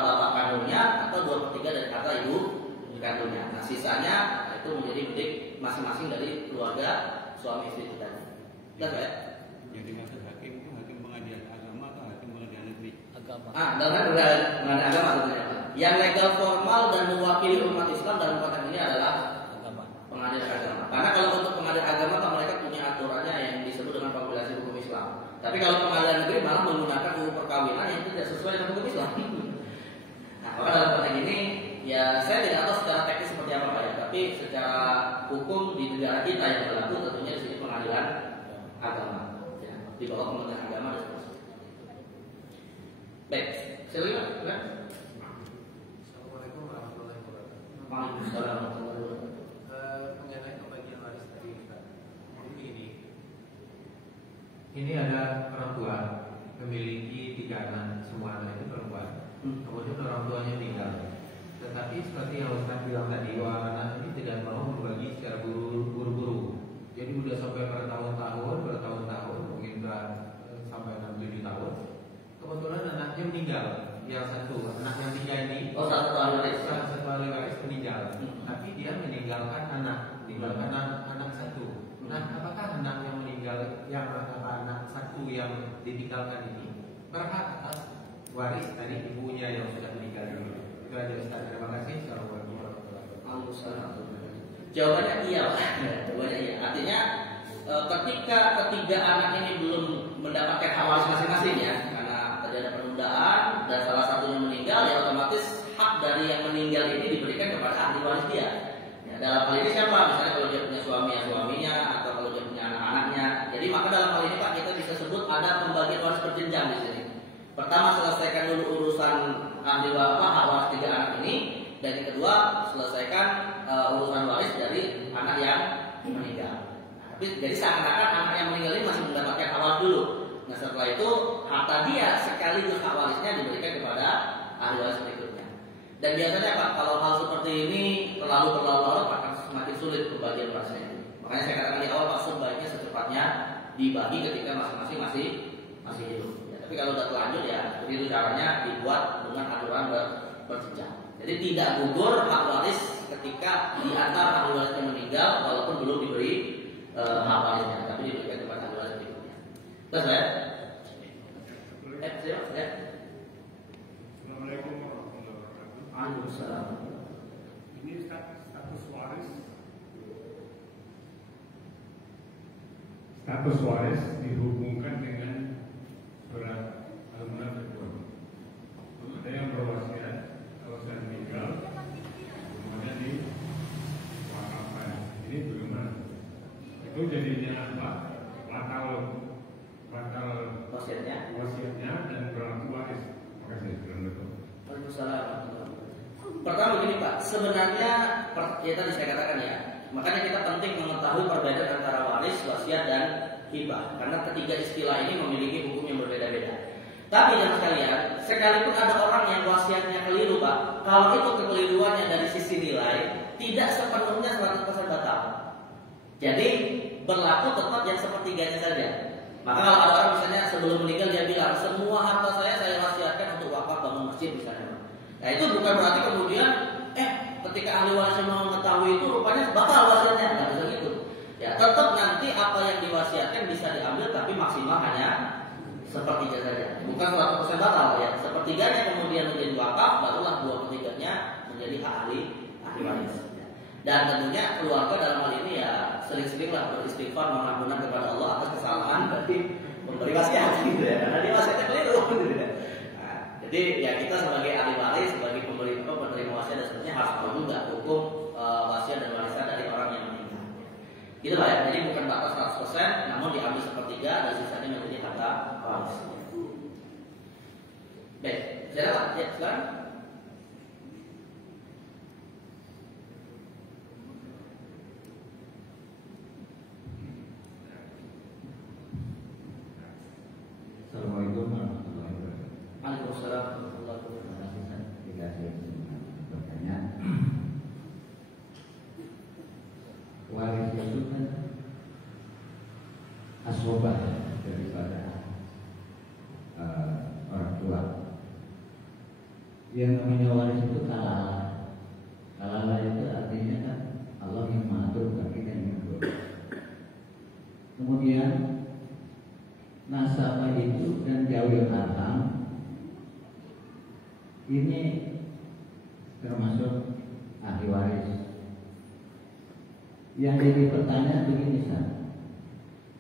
bapak kandungnya atau 2/3 dari harta ibu kandungnya. Nah sisanya itu menjadi milik masing-masing dari keluarga suami istri itu tadi. Jelas ya? Jadi maksud hakim itu hakim pengadilan agama atau hakim pengadilan negeri? Agama. Dalam pengadilan agama sebenarnya. Yang legal formal dan mewakili umat Islam dalam konteks ini adalah agama. Pengadilan agama. Karena kalau untuk pengadilan agama kan mereka punya aturannya yang disebut dengan formulasi hukum Islam. Tapi kalau pengadilan negeri malah menggunakan hukum perkawinan yang tidak sesuai dengan hukum Islam. Nah, maka dalam konteks ini ya saya tidak tahu secara teknis seperti apa Pak ya, tapi secara hukum di negara kita yang berlaku tentunya di sini pengadilan agama, ya, di bawah Kementerian Agama dan seterusnya. Baik, silakan. Assalamualaikum warahmatullahi wabarakatuh. Waalaikumsalam warahmatullahi wabarakatuh. Mengenai pembagian waris tadi, Pak. Jadi ini ada orang tua memiliki 3 anak, semua anak itu perempuan. Kemudian orang tuanya meninggal. Tetapi seperti yang Ustaz bilang tadi, bahwa anak ini tidak mau membagi secara buru-buru. Jadi sudah sampai bertahun-tahun, mungkin sampai 6-7 tahun. Kebetulan anaknya meninggal. Yang satu, anak yang 3 ini, satu ahli waris meninggal. Tapi dia meninggalkan anak satu. Nah, apakah anak yang meninggal, anak satu yang ditinggalkan ini berhak atas waris tadi ibunya yang sudah meninggal dulu? Itu aja Ustaz. Terima kasih. Assalamualaikum warahmatullahi wabarakatuh. Jawabannya iya, Pak. Jawabannya iya. Artinya ketika ketiga anak ini belum mendapatkan hak waris masing-masing ya, karena terjadi penundaan dan salah satunya meninggal, ya otomatis hak dari yang meninggal ini diberikan kepada ahli waris dia. Ya, dalam hal ini siapa? Misalnya kalau dia punya suami ya suaminya, atau kalau dia punya anak-anaknya. Jadi maka dalam hal ini Pak kita bisa sebut ada pembagian waris berjenjang di sini. Pertama selesaikan dulu urusan ahli waris hak waris 3 anak ini, dan yang kedua selesaikan urusan waris dari anak yang meninggal. Nah, jadi seakan-akan anak yang meninggal ini masih mendapatkan hak waris dulu. Nah setelah itu harta dia sekaligus hak warisnya diberikan kepada ahli waris berikutnya. Dan biasanya Pak kalau hal seperti ini terlalu berlarut-larut akan semakin sulit pembagian warisnya. Makanya saya katakan di awal Pak sebaiknya secepatnya dibagi ketika masing-masing masih hidup. Tapi kalau sudah terlanjur ya begitu caranya dibuat dengan aturan berjenjang. Jadi tidak gugur hak waris ketika di antara ahli warisnya meninggal walaupun belum diberi hak warisnya, tapi diberikan kepada ahli waris berikutnya. Betul ya? Ya. Assalamualaikum warahmatullahi wabarakatuh. Waalaikumsalam. Ini status waris. Status waris dihubungkan dengan surat al-munaf tersebut. Ada yang berwasiat kalau saya meninggal, kemudian diwakafkan. Ini bagaimana? Itu jadinya apa? Batal wasiatnya dan berlaku waris. Terima kasih. Waalaikumsalam. Pertama begini Pak, sebenarnya ya tadi saya katakan ya, makanya kita penting mengetahui perbedaan antara waris, wasiat dan hibah, karena ketiga istilah ini memiliki hukum yang berbeda-beda. Tapi yang sekalian, sekalipun ada orang yang wasiatnya keliru Pak, kalau itu kekeliruannya dari sisi nilai tidak sepenuhnya 100% batal. Jadi berlaku tetap yang sepertiganya saja. Maka kalau ada orang misalnya sebelum meninggal dia bilang semua harta saya wasiatkan untuk wakaf bangun masjid misalnya. Nah itu bukan berarti kemudian ketika ahli waris mau mengetahui itu rupanya batal wasiatnya, nggak bisa gitu. Ya tetap nanti apa yang diwasiatkan bisa diambil tapi maksimal hanya sepertiga saja, bukan 100% batal ya. Sepertiganya kemudian menjadi wakaf, barulah 2/3-nya menjadi hak ahli waris. Dan tentunya keluarga dalam hal ini ya sering-seringlah beristighfar mengampunkan kepada Allah atas kesalahan dari memberi wasiat gitu ya, karena dia wasiatnya keliru gitu ya. Nah, jadi ya kita sebagai ahli waris, sebagai penerima wasiat dan seterusnya harus tahu juga hukum wasiat dan warisan dari orang yang meninggal. Gitu Pak ya. Jadi bukan batas 100%, namun diambil sepertiga dan sisanya menjadi harta waris. Baik, silakan Pak. Ya, silakan. Assalamualaikum warahmatullahi wabarakatuh. Waalaikumsalam warahmatullahi wabarakatuh. Bertanya, waris itu kan aswabah daripada orang tua. Yang namanya waris itu kalah. Lalala itu artinya kan Allah yang mengatur, bukan kita yang mengatur. Kemudian nasabah itu dan jawil arham ini termasuk ahli waris. Yang jadi pertanyaan begini,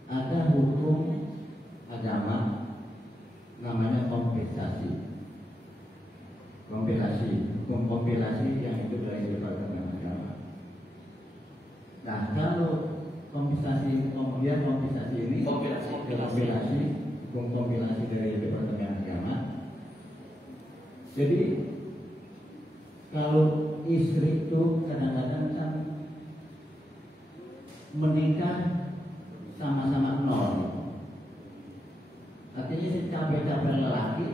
ada hukum agama namanya kompensasi. Hukum kompensasi yang itu dari Departemen Agama. Nah, kalau kompensasi ini hukum kompensasi dari Departemen Agama. Jadi kalau istri itu kadang-kadang kan menikah sama-sama nol. Artinya secapek-capek lelaki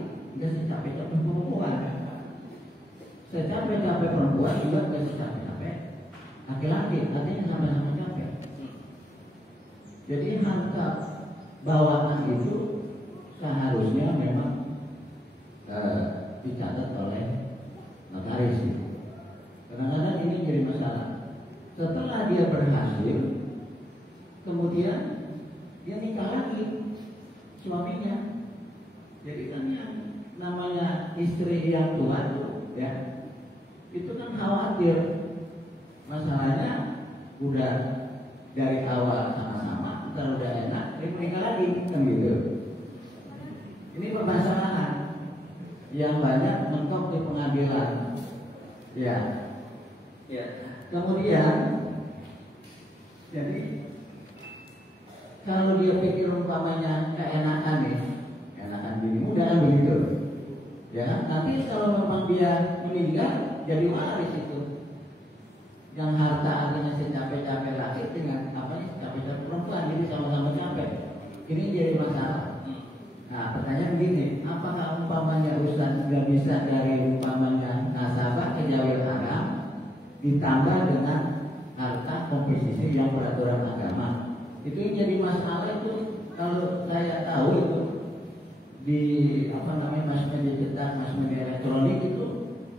dan secapek-capek perempuan. Secapek-capek perempuan juga dan secapek-capek laki-laki, artinya sama-sama capek. Jadi harta bawaan itu seharusnya memang dicatat oleh notaris. Kadang-kadang ini jadi masalah. Setelah dia berhasil, kemudian dia nikah lagi suaminya. Jadi kan yang namanya istri yang tua ya, itu kan khawatir. Masalahnya udah dari awal sama-sama, ntar udah enak, dia nikah lagi kan gitu. Ini permasalahan yang banyak mentok di pengadilan. Ya. Kemudian jadi kalau dia pikir umpamanya keenakan nih, enakan bini muda kan begitu, ya nanti kalau memang dia meninggal jadi waris itu. Yang harta artinya secapek-capek laki dengan capek-capek perempuan, jadi sama-sama capek. Ini jadi masalah. Nah, pertanyaan begini, apakah umpamanya Ustaz nggak bisa dari umpamanya nasabah ke jawil haram ditambah dengan harta komposisi yang peraturan agama? Itu yang jadi masalah itu. Kalau saya tahu itu di mass media cetak, mass media elektronik itu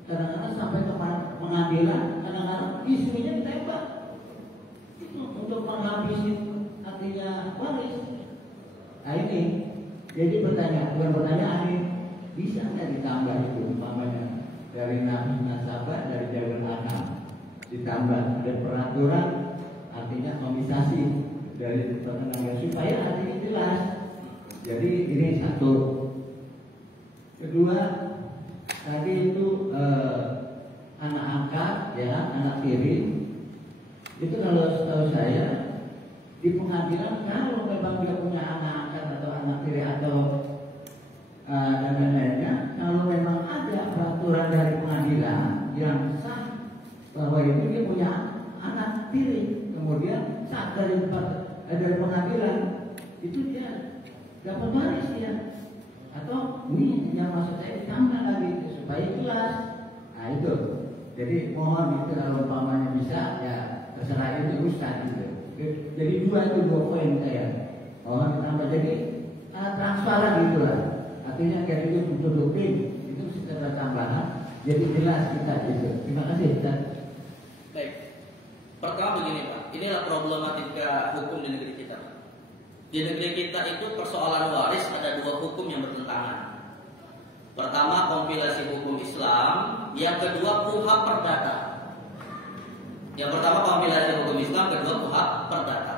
kadang-kadang sampai ke pengadilan, kadang-kadang istrinya ditembak itu untuk menghabisi artinya waris. Nah ini jadi pertanyaan ini bisa nggak ditambah itu umpamanya dari nasabah dari jawil haram ditambah dan peraturan artinya kompensasi dari pertengahan supaya artinya jelas. Jadi ini satu. Kedua, tadi itu anak angkat ya, anak tiri itu kalau setahu saya di pengadilan kalau memang dia punya anak angkat atau anak tiri atau dan lain-lainnya, kalau memang ada peraturan dari pengadilan yang sah bahwa itu dia punya anak tiri, kemudian sah dari pengadilan itu dia dapat waris dia, atau ini yang maksud saya ditambah lagi supaya jelas. Nah itu, jadi mohon itu kalau umpamanya bisa ya terserah itu Ustaz gitu. Jadi dua poin saya mohon tambah, jadi transparan gitu lah. Artinya kayak itu tutupin itu secara tambahan, jadi jelas kita gitu. Terima kasih Ustaz. Baik. Pertama begini Pak, inilah problematika hukum di negeri kita. Di negeri kita itu persoalan waris ada dua hukum yang bertentangan. Pertama kompilasi hukum Islam, yang kedua KUHP Perdata. Yang pertama kompilasi hukum Islam, kedua KUHP Perdata.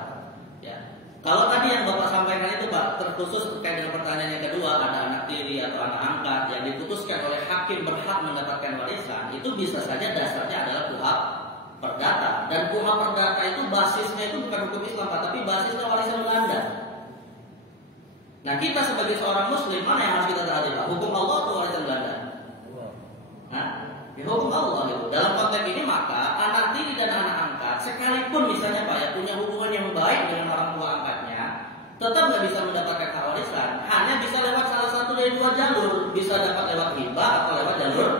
Ya. Kalau tadi yang Bapak sampaikan itu Pak, terkhusus terkait dengan pertanyaan yang kedua, ada anak tiri atau anak angkat yang diputuskan oleh hakim berhak mendapatkan warisan, itu bisa saja dasarnya adalah KUHP Perdata. Dan KUHP Perdata itu basisnya itu bukan hukum Islam Pak, tapi basisnya warisan Belanda. Nah kita sebagai seorang Muslim, mana yang harus kita taati Pak? Hukum Allah atau warisan Belanda? Nah, hukum Allah gitu. Dalam konteks ini maka anak tiri dan anak angkat sekalipun misalnya Pak ya punya hubungan yang baik dengan orang tua angkatnya, tetap nggak bisa mendapatkan hak warisan. Hanya bisa lewat salah satu dari dua jalur, bisa dapat lewat hibah atau lewat jalur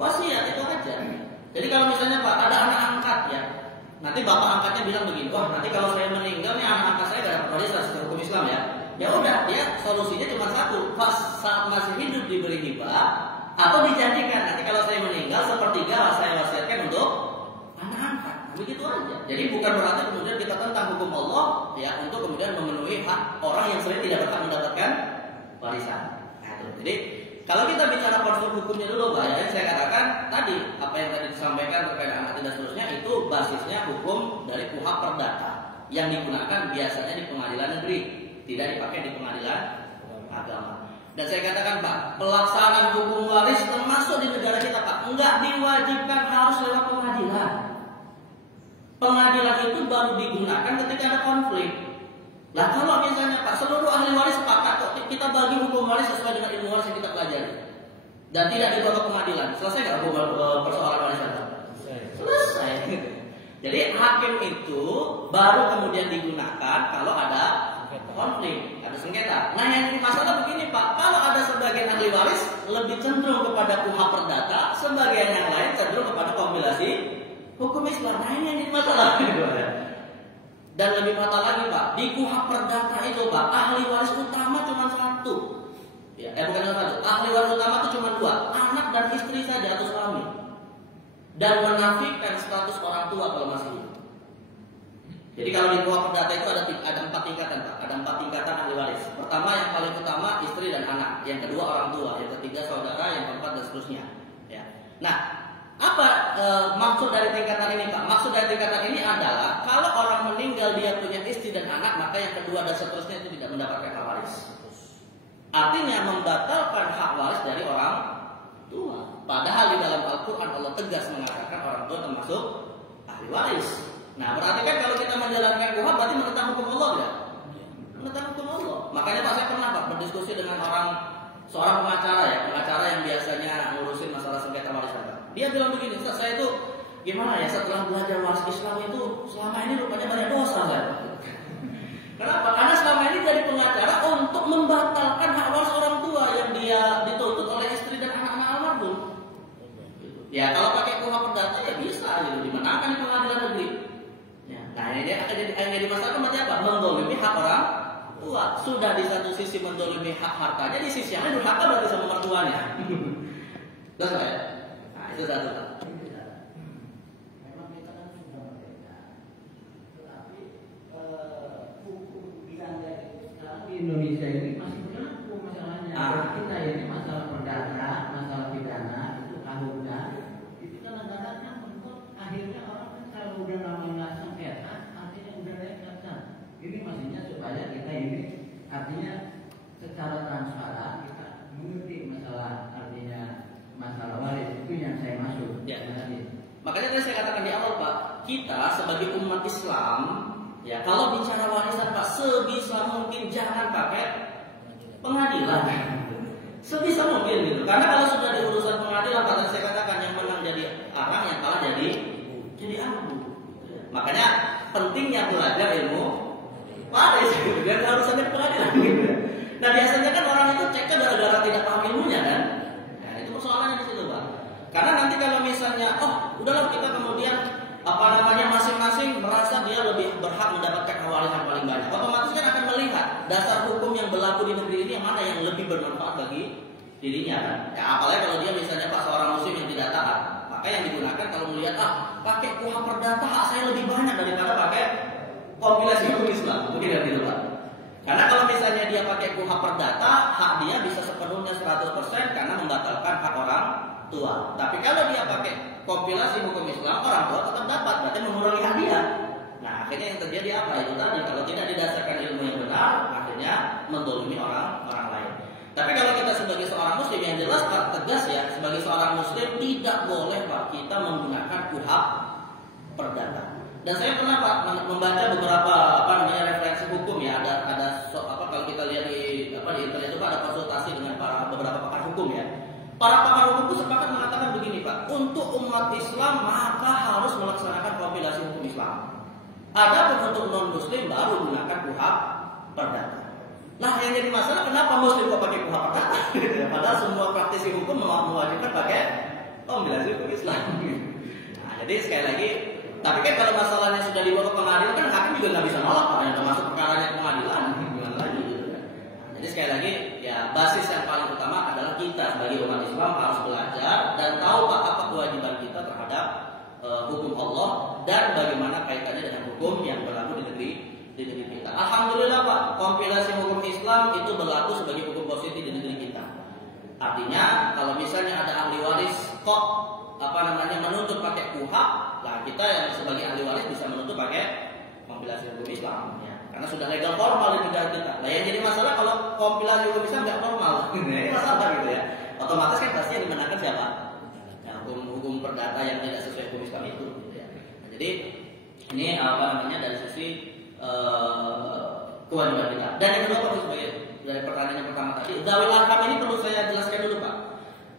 wasiat, itu aja. Jadi kalau misalnya Pak ada anak angkat ya, nanti bapak angkatnya bilang begini, wah nanti kalau saya meninggal nih anak angkat saya nggak dapat warisan secara hukum Islam ya. Ya udah, dia solusinya cuma satu, pas saat masih hidup diberi hibah atau dijanjikan nanti kalau saya meninggal sepertiga saya wasiatkan untuk Jadi bukan berarti kemudian kita tentang hukum Allah ya untuk kemudian memenuhi hak orang yang sebenarnya tidak berhak mendapatkan warisan. Nah, itu. Jadi kalau kita bicara konstruk hukumnya dulu, Pak, ya, saya katakan tadi apa yang tadi disampaikan terkait anak dan seterusnya itu basisnya hukum dari KUHP Perdata yang digunakan biasanya di pengadilan negeri, tidak dipakai di pengadilan agama. Dan saya katakan, Pak, pelaksanaan hukum waris termasuk di negara kita, Pak, enggak diwajibkan harus lewat pengadilan. Pengadilan itu baru digunakan ketika ada konflik. Nah, kalau misalnya Pak, seluruh ahli waris sepakat kok kita bagi hukum waris sesuai dengan ilmu waris yang kita pelajari dan tidak dibawa ke pengadilan, selesai nggak persoalan warisan? Selesai. Jadi hakim itu baru kemudian digunakan kalau ada konflik, ada sengketa. Nah, yang jadi masalah begini, Pak, kalau ada sebagian ahli waris lebih cenderung kepada KUHP Perdata, sebagian yang lain cenderung kepada kompilasi hukum Islam. Nah, ini yang jadi masalah. Dan lebih fatal lagi, Pak, di KUHP Perdata itu, Pak, ahli waris utama cuma satu. Ya, bukan cuma satu. Ahli waris utama itu cuma dua, anak dan istri saja atau suami. Dan menafikan status orang tua kalau masih hidup. Jadi kalau di KUHP Perdata itu ada 4 tingkatan, Pak. Ada 4 tingkatan ahli waris. Pertama, yang paling utama istri dan anak. Yang kedua orang tua. Yang ketiga saudara. Yang keempat dan seterusnya. Ya. Nah, apa maksud dari tingkatan ini, Pak? Maksud dari tingkatan ini adalah kalau orang meninggal dia punya istri dan anak, maka yang kedua dan seterusnya itu tidak mendapatkan hak waris. Artinya membatalkan hak waris dari orang tua. Padahal di dalam Al-Quran Allah tegas mengatakan orang tua termasuk ahli waris. Nah, berarti kan kalau kita menjalankan KUHP berarti menentang hukum Allah, ya? Menentang hukum Allah. Makanya Pak, saya pernah, Pak, berdiskusi dengan seorang pengacara, ya, pengacara yang biasanya ngurusin masalah sengketa warisan, Pak. Dia bilang begini, saya itu gimana ya setelah belajar waris Islam itu selama ini rupanya banyak dosa, kan? Kenapa? Karena selama ini jadi pengacara untuk membatalkan hak waris orang tua yang dia dituntut oleh istri dan anak-anak almarhum. Ya, kalau pakai KUHP Perdata ya bisa, gitu, dimenangkan di pengadilan negeri. Ya, nah, ini dia akan jadi masalah macam apa? Mendolimi hak orang tua. Sudah di satu sisi mendolimi hak hartanya, di sisi yang lain durhaka berarti sama mertuanya. Terus ya? Itu satu. Memang kita kan sudah merdeka, tetapi hukum Belanda itu sekarang di Indonesia ini masih berlaku masalahnya. Kita ini masalah perdata, masalah pidana itu kahutnya itu kadang-kadang kan membuat akhirnya orang kan kalau udah namanya sengketa, artinya udah rekatan. Ini maksudnya supaya kita ini artinya secara transparan kita mengerti masalah artinya masalah waris itu yang saya maksud. Ya. Makanya tadi saya katakan di awal, Pak, kita sebagai umat Islam, ya kalau bicara warisan, Pak, sebisa mungkin jangan pakai pengadilan. Sebisa mungkin gitu. Karena kalau sudah di urusan pengadilan, Pak, saya katakan yang menang jadi arang, yang kalah jadi abu. Makanya pentingnya belajar ilmu waris dan harus sampai pengadilan. Nah, biasanya kan orang itu ceknya gara-gara tidak paham ilmunya, kan? Persoalannya di situ, Pak. Karena nanti kalau misalnya, udahlah kita kemudian masing-masing merasa dia lebih berhak mendapatkan warisan paling banyak, otomatis kan akan melihat dasar hukum yang berlaku di negeri ini yang mana yang lebih bermanfaat bagi dirinya, kan? Ya, apalagi kalau dia misalnya Pak seorang muslim yang tidak taat, maka yang digunakan kalau melihat pakai KUHP Perdata hak saya lebih banyak daripada pakai kompilasi hukum Islam, mungkin gitu, Pak. Karena kalau misalnya dia pakai KUHP Perdata, hak dia bisa sepenuhnya 100% karena membatalkan hak orang tua. Tapi kalau dia pakai kompilasi hukum Islam, orang tua tetap dapat, berarti mengurangi hak dia. Nah, akhirnya yang terjadi apa? Itu tadi, kalau tidak didasarkan ilmu yang benar, akhirnya mendolimi orang lain. Tapi kalau kita sebagai seorang muslim yang jelas, Pak, tegas ya, sebagai seorang muslim tidak boleh, Pak, kita menggunakan KUHP Perdata. Dan saya pernah, Pak, membaca beberapa referensi hukum ya. Kalau kita lihat di internet itu, Pak, ada konsultasi dengan beberapa pakar hukum ya. Para pakar hukum itu sepakat mengatakan begini, Pak, untuk umat Islam maka harus melaksanakan kompilasi hukum Islam. Adapun untuk non Muslim baru gunakan KUHP Perdata. Nah, yang jadi masalah kenapa Muslim kok pakai KUHP Perdata? Padahal semua praktisi hukum mewajibkan pakai kompilasi hukum Islam. Nah, jadi sekali lagi. Tapi kan kalau masalahnya sudah dibawa ke pengadilan kan hakim juga nggak bisa nolak, Pak, yang termasuk perkaranya pengadilan gimana lagi gitu kan. Jadi sekali lagi ya basis yang paling utama adalah kita sebagai umat Islam harus belajar dan tahu, Pak, apa kewajiban kita terhadap hukum Allah dan bagaimana kaitannya kompilasi hukum Islam itu berlaku sebagai hukum positif di negeri kita. Artinya kalau misalnya ada ahli waris kok menuntut pakai KUHP, lah kita yang sebagai ahli waris bisa menuntut pakai kompilasi hukum Islam, ya. Karena sudah legal formal di negara kita. Nah yang jadi masalah kalau kompilasi hukum Islam nggak formal, ini masalah gitu ya. Otomatis kan pasti yang dimenangkan siapa? Ya, hukum perdata yang tidak sesuai hukum Islam itu. Gitu ya. Nah, jadi ini dari sisi kewajiban kita. Dan yang kedua Pak, sebagai dari pertanyaan yang pertama tadi, Zawil Arham ini perlu saya jelaskan dulu Pak.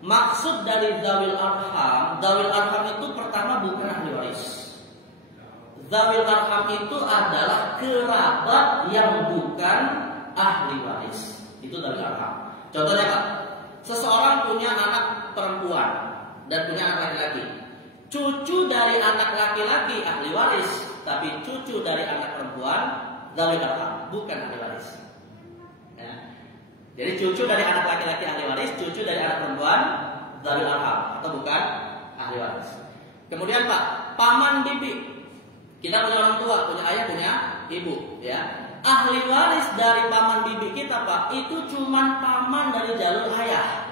Maksud dari Zawil Arham itu pertama bukan ahli waris. Zawil Arham itu adalah kerabat yang bukan ahli waris. Itu Zawil Arham. Contohnya Pak, seseorang punya anak perempuan dan punya anak laki-laki. Cucu dari anak laki-laki ahli waris, tapi cucu dari anak perempuan Zawil Arham, bukan ahli waris. Ya. Jadi cucu dari anak laki-laki ahli waris, cucu dari anak perempuan Zawil Arham atau bukan ahli waris. Kemudian Pak, paman bibi. Kita punya orang tua, punya ayah, punya ibu, ya. Ahli waris dari paman bibi kita Pak, itu cuma paman dari jalur ayah.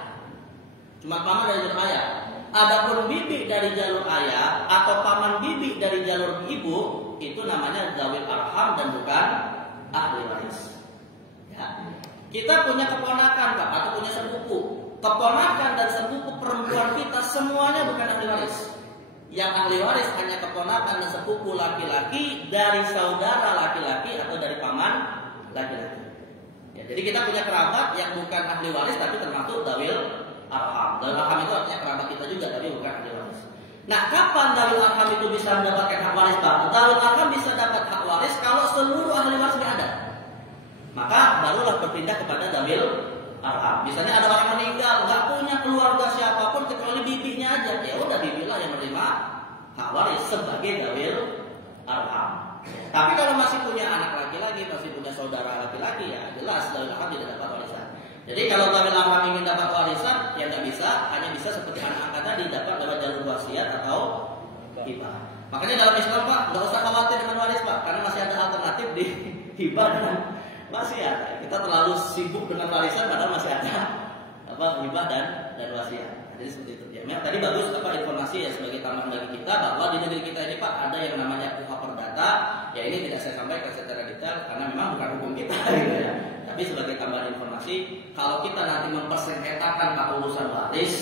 Cuma paman dari jalur ayah. Adapun bibi dari jalur ayah atau paman bibi dari jalur ibu, itu namanya Zawil Arham dan bukan ahli waris. Ya. Kita punya keponakan Pak, atau punya sepupu. Keponakan dan sepupu perempuan kita semuanya bukan ahli waris. Yang ahli waris hanya keponakan dan sepupu laki-laki dari saudara laki-laki atau dari paman laki-laki. Ya, jadi kita punya kerabat yang bukan ahli waris tapi termasuk Zawil Arham. Zawil Arham itu artinya kerabat kita juga tapi bukan ahli waris. Nah, kapan Zawil Arham itu bisa mendapatkan hak waris Pak? Zawil Arham bisa dapat hak waris kalau seluruh ahli warisnya ada. Maka barulah berpindah kepada Zawil Arham. Misalnya ada orang meninggal, nggak punya keluarga siapapun kecuali bibinya aja, ya udah bibilah yang menerima hak waris sebagai Zawil Arham. Tapi kalau masih punya anak laki-laki, masih punya saudara laki-laki, ya jelas Zawil Arham tidak dapat warisan. Jadi kalau Zawil Arham ingin dapat warisan, ya nggak bisa, hanya bisa seperti anak angkat tadi dapat lewat jalur wasiat atau hibah. Makanya dalam Islam Pak, nggak usah khawatir dengan waris Pak, karena masih ada alternatif di hibah dan wasiat. Kita terlalu sibuk dengan warisan padahal masih ada hibah dan wasiat. Jadi seperti itu. Ya, tadi bagus informasi ya sebagai tambahan bagi kita bahwa di negeri kita ini Pak ada yang namanya KUHP perdata. Ya ini tidak saya sampaikan secara detail karena memang bukan hukum kita gitu ya. Tapi sebagai tambahan informasi, kalau kita nanti mempersengketakan Pak urusan waris,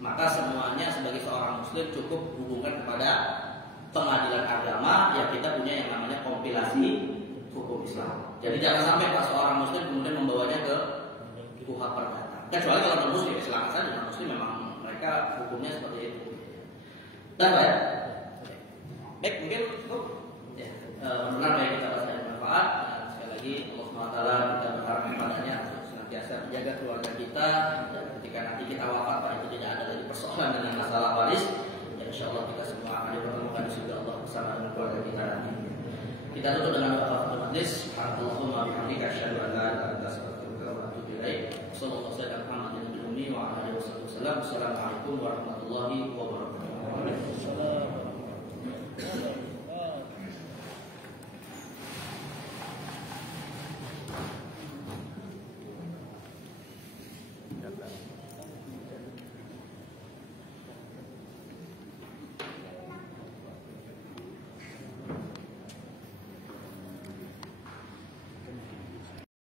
maka semuanya sebagai seorang muslim cukup hubungkan kepada pengadilan agama yang kita punya yang namanya kompilasi hukum Islam. Jadi jangan sampai Pak seorang muslim kemudian membawanya ke KUHP perdata. Kecuali kalau non muslim, silakan saja. Non muslim memang mereka hukumnya seperti itu. Dan baik, baik mungkin cukup. Ya, benar baik kita bahas dari manfaat. Sekali lagi Allah SWT kita berharap kepadanya senantiasa menjaga keluarga kita dan ketika nanti kita wafat Pak itu tidak ada lagi persoalan dengan masalah waris. Ya insya Allah kita semua akan dipertemukan di surga Allah bersama dengan keluarga kita nanti. Kita tutup dengan doa kafaratul majlis. Allahumma bihamdika asyhadu an la ilaha illa anta astaghfiruka wa atubu ilaik. Sallallahu alaihi wa sallam. Assalamualaikum warahmatullahi wabarakatuh.